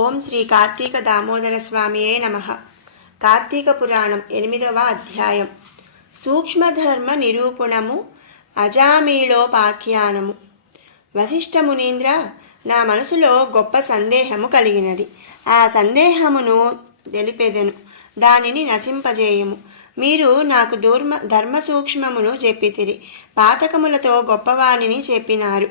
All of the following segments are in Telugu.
ఓం శ్రీ కార్తీక దామోదర స్వామియే నమః. కార్తీక పురాణం 8వ అధ్యాయం. సూక్ష్మధర్మ నిరూపణము అజామీళోపాఖ్యానము. వశిష్ఠ మునీంద్ర, నా మనసులో గొప్ప సందేహము కలిగినది. ఆ సందేహమును తెలిపెదను, దానిని నశింపజేయము. మీరు నాకు ధర్మ సూక్ష్మమును చెప్పితిరి, పాతకములతో గొప్పవానిని చెప్పినారు.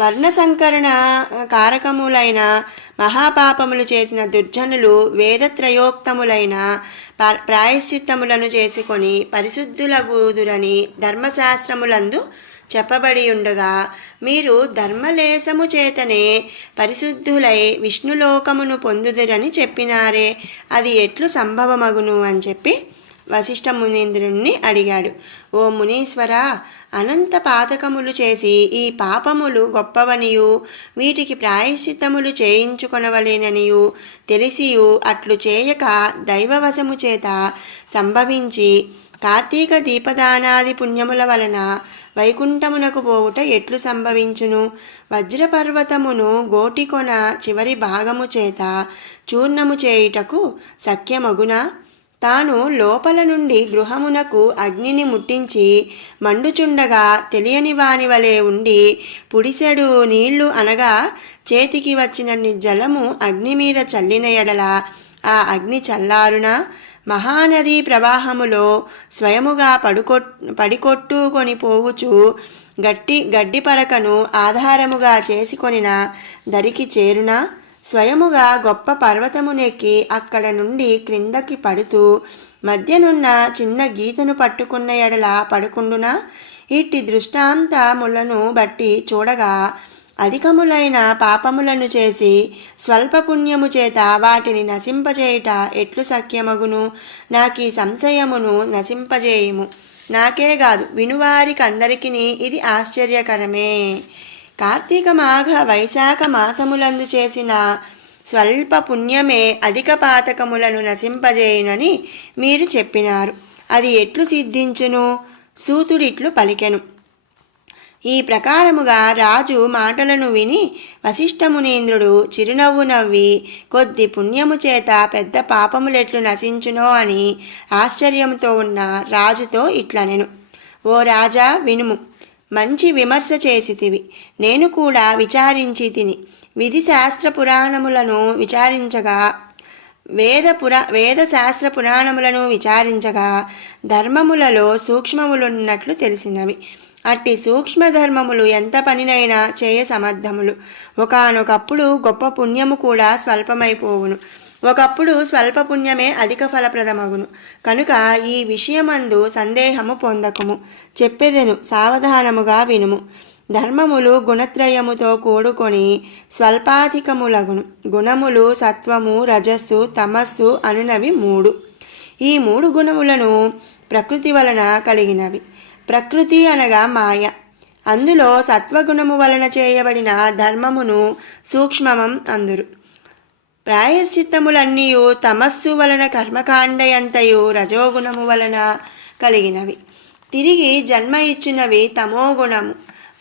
వర్ణసంకరణ కారకములైన మహాపాపములు చేసిన దుర్జనులు వేదత్రయోక్తములైన ప్రాయశ్చిత్తములను చేసుకొని పరిశుద్ధులగుదురని ధర్మశాస్త్రములందు చెప్పబడి ఉండగా, మీరు ధర్మలేశము చేతనే పరిశుద్ధులై విష్ణులోకమును పొందుదురని చెప్పినారే, అది ఎట్లు సంభవమగును అని చెప్పి వశిష్ఠ మునీంద్రుణ్ణి అడిగాడు. ఓ మునీశ్వర, అనంత పాతకములు చేసి ఈ పాపములు గొప్పవనియు వీటికి ప్రాయశ్చిత్తములు చేయించుకొనవలేననియు తెలిసియు అట్లు చేయక దైవవశము చేత సంభవించి కార్తీక దీపదానాది పుణ్యముల వలన వైకుంఠమునకు పోవుట ఎట్లు సంభవించును? వజ్రపర్వతమును గోటికొన చివరి భాగము చేత చూర్ణము చేయుటకు సఖ్యమగునా? తాను లోపల నుండి గృహమునకు అగ్నిని ముట్టించి మండుచుండగా తెలియని వాని వలె ఉండి పుడిసెడు నీళ్లు అనగా చేతికి వచ్చినన్ని జలము అగ్ని మీద చల్లిన ఎడల ఆ అగ్ని చల్లారునా? మహానదీ ప్రవాహములో స్వయముగా పడికొట్టుకొని పోవుచు గడ్డి పరకను ఆధారముగా చేసుకొనిన దరికి చేరునా? స్వయముగా గొప్ప పర్వతమునెక్కి అక్కడ నుండి క్రిందకి పడుతూ మధ్యనున్న చిన్న గీతను పట్టుకున్న ఎడల పడుకుండునా? ఇట్టి దృష్టాంతములను బట్టి చూడగా అధికములైన పాపములను చేసి స్వల్ప పుణ్యము చేత వాటిని నశింపజేయుట ఎట్లు సఖ్యమగును? నాకీ సంశయమును నశింపజేయుము. నాకే కాదు, వినువారికందరికీ ఇది ఆశ్చర్యకరమే. కార్తీక మాఘ వైశాఖ మాసములందు చేసిన స్వల్ప పుణ్యమే అధిక పాతకములను నశింపజేయునని మీరు చెప్పినారు. అది ఎట్లు సిద్ధించును? సూతుడిట్లు పలికెను. ఈ ప్రకారముగా రాజు మాటలను విని వశిష్ఠ మునీంద్రుడు చిరునవ్వు నవ్వి, కొద్ది పుణ్యము చేత పెద్ద పాపములెట్లు నశించునో అని ఆశ్చర్యంతో ఉన్న రాజుతో ఇట్లనెను. ఓ రాజా, వినుము. మంచి విమర్శ చేసితివి. నేను కూడా విచారించి తిని విధి శాస్త్ర పురాణములను విచారించగా వేదశాస్త్ర పురాణములను విచారించగా ధర్మములలో సూక్ష్మములున్నట్లు తెలిసినవి. అట్టి సూక్ష్మధర్మములు ఎంత పనినైనా చేయ సమర్థములు. ఒకానొకప్పుడు గొప్ప పుణ్యము కూడా స్వల్పమైపోవును, ఒకప్పుడు స్వల్ప పుణ్యమే అధిక ఫలప్రదమగును. కనుక ఈ విషయమందు సందేహము పొందకము. చెప్పెదెను, సావధానముగా వినుము. ధర్మములు గుణత్రయముతో కూడుకొని స్వల్పాధికములగును. గుణములు సత్వము, రజస్సు, తమస్సు అనునవి 3. ఈ 3 గుణములను ప్రకృతి వలన కలిగినవి. ప్రకృతి అనగా మాయ. అందులో సత్వగుణము వలన చేయబడిన ధర్మమును సూక్ష్మమం అందురు. ప్రాయశ్చిత్తములన్నీయు తమస్సు వలన కర్మకాండయంతయు రజోగుణము వలన కలిగినవి. తిరిగి జన్మ ఇచ్చినవి తమోగుణము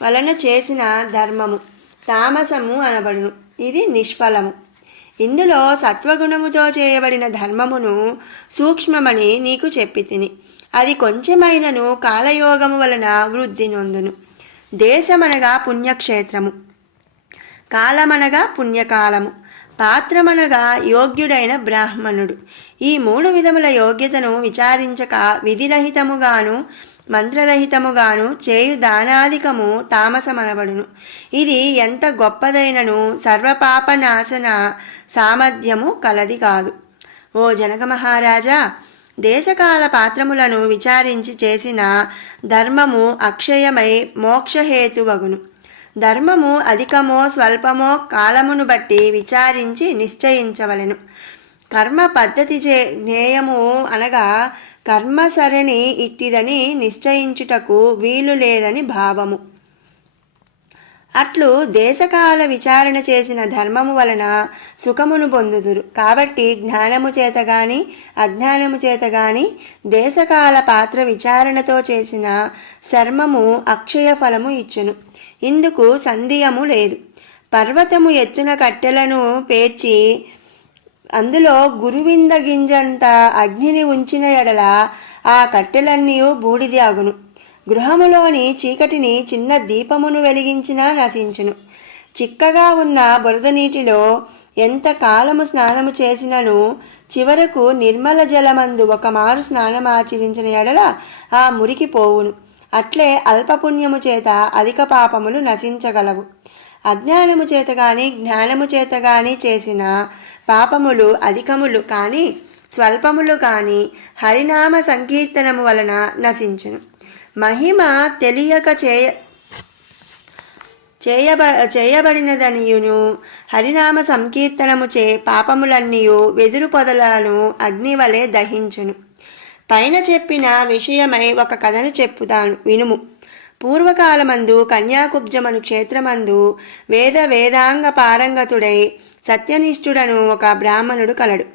వలన చేసిన ధర్మము తామసము అనబడును. ఇది నిష్ఫలము. ఇందులో సత్వగుణముతో చేయబడిన ధర్మమును సూక్ష్మమని నీకు చెప్పి తిని, అది కొంచెమైనను కాలయోగము వలన వృద్ధి నొందును. దేశమనగా పుణ్యక్షేత్రము, కాలమనగా పుణ్యకాలము, పాత్రమనగా యోగ్యుడైన బ్రాహ్మణుడు. ఈ 3 విధముల యోగ్యతను విచారించక విధిరహితముగాను మంత్రరహితముగాను చేయు దానాధికము తామసమనబడును. ఇది ఎంత గొప్పదైనను సర్వపాపనాశన సామర్థ్యము కలది కాదు. ఓ జనక మహారాజా, దేశకాల పాత్రములను విచారించి చేసిన ధర్మము అక్షయమై మోక్షహేతువగును. ధర్మము అధికమో స్వల్పమో కాలమును బట్టి విచారించి నిశ్చయించవలెను. కర్మ పద్ధతి జ్ఞేయము అనగా కర్మసరణి ఇట్టిదని నిశ్చయించుటకు వీలు లేదని భావము. అట్లు దేశకాల విచారణ చేసిన ధర్మము వలన సుఖమును పొందుదురు. కాబట్టి జ్ఞానము చేత గాని అజ్ఞానము చేత గాని దేశకాల పాత్ర విచారణతో చేసిన శర్మము అక్షయ ఫలము ఇచ్చును. ఇందుకు సందేహము లేదు. పర్వతము ఎత్తున కట్టెలను పేర్చి అందులో గురువింద గింజంత అగ్నిని ఉంచిన ఎడల ఆ కట్టెలన్నీ బూడిది అగును. గృహములోని చీకటిని చిన్న దీపమును వెలిగించినా నశించును. చిక్కగా ఉన్న బురద నీటిలో ఎంత కాలము స్నానము చేసినను చివరకు నిర్మల జలమందు ఒక మారు స్నానమాచరించిన ఎడల ఆ మురికి పోవును. అట్లే అల్పపుణ్యము చేత అధిక పాపములు నశించగలవు. అజ్ఞానము చేత గాని జ్ఞానము చేత గాని చేసిన పాపములు అధికములు కానీ స్వల్పములు కానీ హరినామ సంకీర్తనము వలన నశించును. మహిమ తెలియక చేయబడినదనియును హరినామ సంకీర్తనము చే పాపములన్నీయు వెదురు పొదలను అగ్ని వలె దహించును. పైన చెప్పిన విషయమై ఒక కథను చెప్పుతాను వినుము. పూర్వకాలమందు కన్యాకుబ్జమను క్షేత్రమందు వేదాంగ పారంగతుడై సత్యనిష్ఠుడను ఒక బ్రాహ్మణుడు కలడు.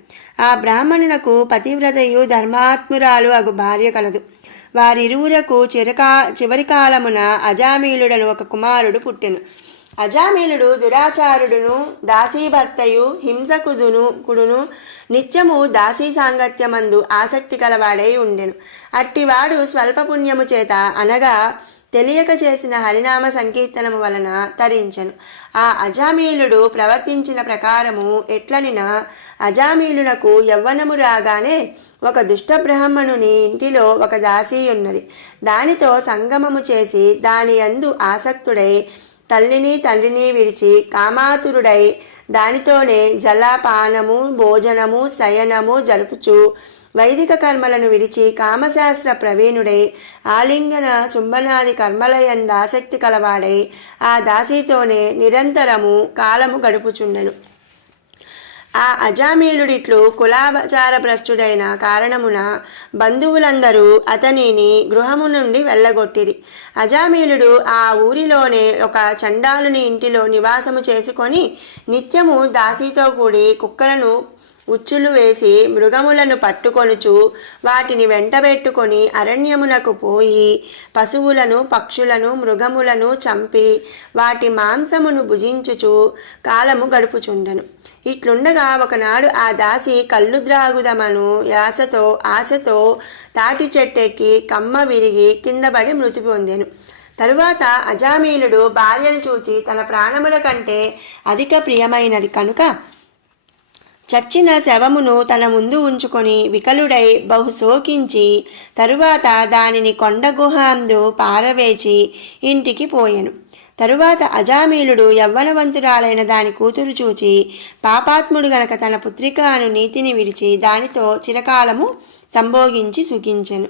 ఆ బ్రాహ్మణునకు పతివ్రతయు ధర్మాత్మురాలు అగు భార్య కలదు. వారిరువురకు చివరి కాలమున అజామీలుడను ఒక కుమారుడు పుట్టెను. అజామీలుడు దురాచారుడును దాసీభర్తయు హింసకుడును నిత్యము దాసీ సాంగత్యమందు ఆసక్తి కలవాడై ఉండెను. అట్టివాడు స్వల్ప పుణ్యము చేత అనగా తెలియక చేసిన హరినామ సంకీర్తనము వలన తరించెను. ఆ అజామీలుడు ప్రవర్తించిన ప్రకారము ఎట్లనినా అజామీలునకు యవ్వనము రాగానే ఒక దుష్ట బ్రాహ్మణుని ఇంటిలో ఒక దాసీ ఉన్నది. దానితో సంగమము చేసి దాని యందు ఆసక్తుడై తల్లిని తండ్రిని విడిచి కామాతురుడై దానితోనే జలపానము భోజనము శయనము జరుపుచు వైదిక కర్మలను విడిచి కామశాస్త్ర ప్రవీణుడై ఆలింగన చుంబనాది కర్మలయంద ఆసక్తి కలవాడై ఆ దాసీతోనే నిరంతరము కాలము గడుపుచుండెను. ఆ అజామీలుడిట్లు కులాచారభ్రష్టుడైన కారణమున బంధువులందరూ అతనిని గృహము నుండి వెళ్ళగొట్టిరి. అజామీలుడు ఆ ఊరిలోనే ఒక చండాలుని ఇంటిలో నివాసము చేసుకొని నిత్యము దాసీతో కూడి కుక్కలను ఉచ్చులు వేసి మృగములను పట్టుకొనుచు వాటిని వెంటబెట్టుకొని అరణ్యమునకు పోయి పశువులను పక్షులను మృగములను చంపి వాటి మాంసమును భుజించుచు కాలము గడుపుచుండెను. ఇట్లుండగా ఒకనాడు ఆ దాసి కళ్ళు ద్రాగుదమను ఆశతో తాటి చెట్టెక్కి కమ్మ విరిగి కిందపడి మృతి పొందెను. తరువాత అజామీలుడు భార్యను చూచి తన ప్రాణముల కంటే అధిక ప్రియమైనది కనుక చచ్చిన శవమును తన ముందు ఉంచుకొని వికలుడై బహు శోకించి తరువాత దానిని కొండ గుహందు పారవేచి ఇంటికి పోయెను. తరువాత అజామీలుడు యవ్వనవంతురాలైన దాని కూతురు చూచి పాపాత్ముడు గనక తన పుత్రికను నీతిని విడిచి దానితో చిరకాలము సంభోగించి సుఖించెను.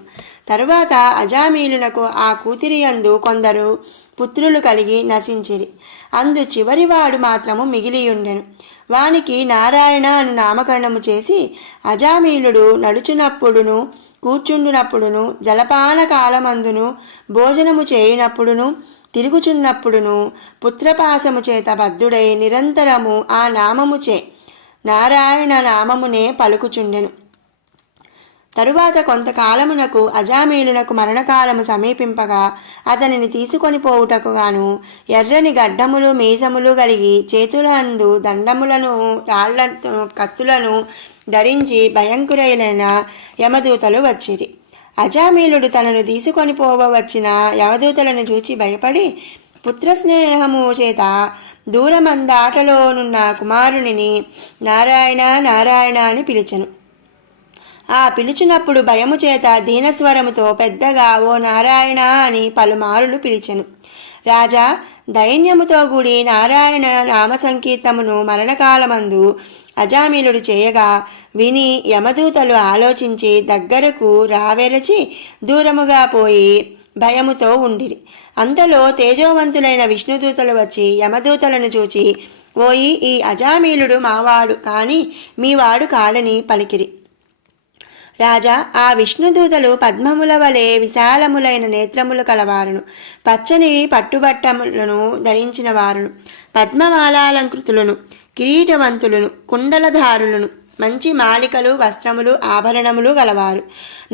తరువాత అజామీలునకు ఆ కూతురి యందు కొందరు పుత్రులు కలిగి నశించిరి. అందు చివరివాడు మాత్రము మిగిలియుండెను. వానికి నారాయణ అను నామకరణము చేసి అజామీలుడు నడుచునప్పుడును కూర్చుండునప్పుడును జలపాన కాలమందును భోజనము చేయునప్పుడును తిరుగుచున్నప్పుడును పుత్రపాసము చేత బద్ధుడై నిరంతరము ఆ నామముచే నారాయణ నామమునే పలుకుచుండెను. తరువాత కొంతకాలమునకు అజామీలునకు మరణకాలము సమీపింపగా అతనిని తీసుకొని పోవుటకు గాను ఎర్రని గడ్డములు మీసములు కలిగి చేతులందు దండములను రాళ్ల కత్తులను ధరించి భయంకరులైన యమదూతలు వచ్చిరి. అజామీలుడు తనను తీసుకొని పోవచ్చిన యమదూతలను చూచి భయపడి పుత్రస్నేహము చేత దూరమందాటలోనున్న కుమారునిని నారాయణ నారాయణ అని పిలిచెను. ఆ పిలుచునప్పుడు భయము చేత దీనస్వరముతో పెద్దగా ఓ నారాయణ అని పలుమారులు పిలిచెను. రాజా దైన్యముతో కూడి నారాయణ నామ సంకీర్తమును మరణకాలమందు అజామీలుడు చేయగా విని యమదూతలు ఆలోచించి దగ్గరకు రావెరచి దూరముగా పోయి భయముతో ఉండిరి. అంతలో తేజోవంతులైన విష్ణుదూతలు వచ్చి యమదూతలను చూచి ఓయి ఈ అజామీలుడు మావాడు కాని మీవాడు కాడని పలికిరి. రాజా ఆ విష్ణుదూతలు పద్మముల వలె విశాలములైన నేత్రములు కలవారును పచ్చని పట్టుబట్టములను ధరించిన వారును పద్మమాలాలంకృతులను కిరీటవంతులను కుండలధారులను మంచి మాలికలు వస్త్రములు ఆభరణములు గలవారు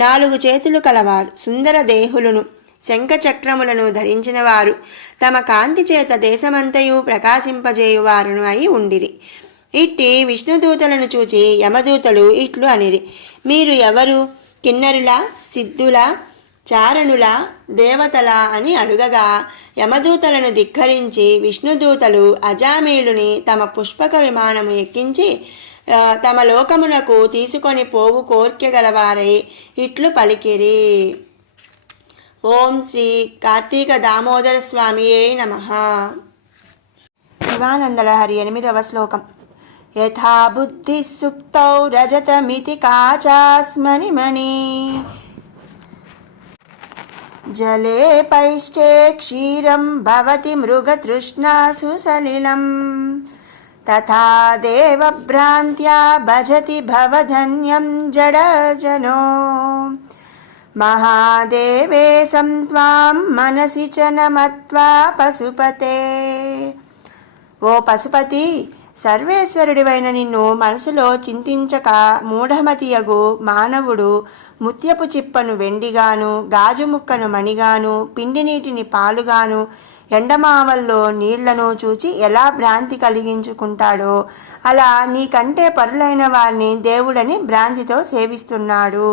4 చేతులు కలవారు సుందర దేహులను శంఖచక్రములను ధరించిన వారు, తమ కాంతి చేత దేశమంతయు ప్రకాశింపజేయువారును అయి ఉండిరి. ఇట్టి విష్ణుదూతలను చూచి యమదూతలు ఇట్లు అనిరి: మీరు ఎవరు? కిన్నరుల, సిద్ధుల, చారణుల, దేవతల అని అడుగగా, యమదూతలను ధిక్కరించి విష్ణుదూతలు అజామీలుని తమ పుష్పక విమానము ఎక్కించి తమ లోకమునకు తీసుకొని పోవు కోర్కెగలవారై ఇట్లు పలికిరి: ఓం శ్రీ కార్తీక దామోదర స్వామియే నమః. శివానందలహరి 8వ శ్లోకం. యథా బుద్ధి సుక్తౌ రజతమితి కాచాస్మని మణి జలే పైష్టే క్షీరం భవతి మృగతృష్ణాసు సలిలం తథా దేవభ్రాంత్యా భజతి భవధన్యం జడజనో మహాదేవే సంత్వాం మనసి చ నమత్వా పశుపతే. ఓ పశుపతి, సర్వేశ్వరుడివైన నిన్ను మనసులో చింతించక మూఢమతియగు మానవుడు ముత్యపు చిప్పను వెండిగాను, గాజు ముక్కను మణిగాను, పిండి నీటిని పాలుగాను, ఎండమావల్లో నీళ్లను చూచి ఎలా భ్రాంతి కలిగించుకుంటాడో అలా నీకంటే పరులైన వారిని దేవుడని భ్రాంతితో సేవిస్తున్నాడు.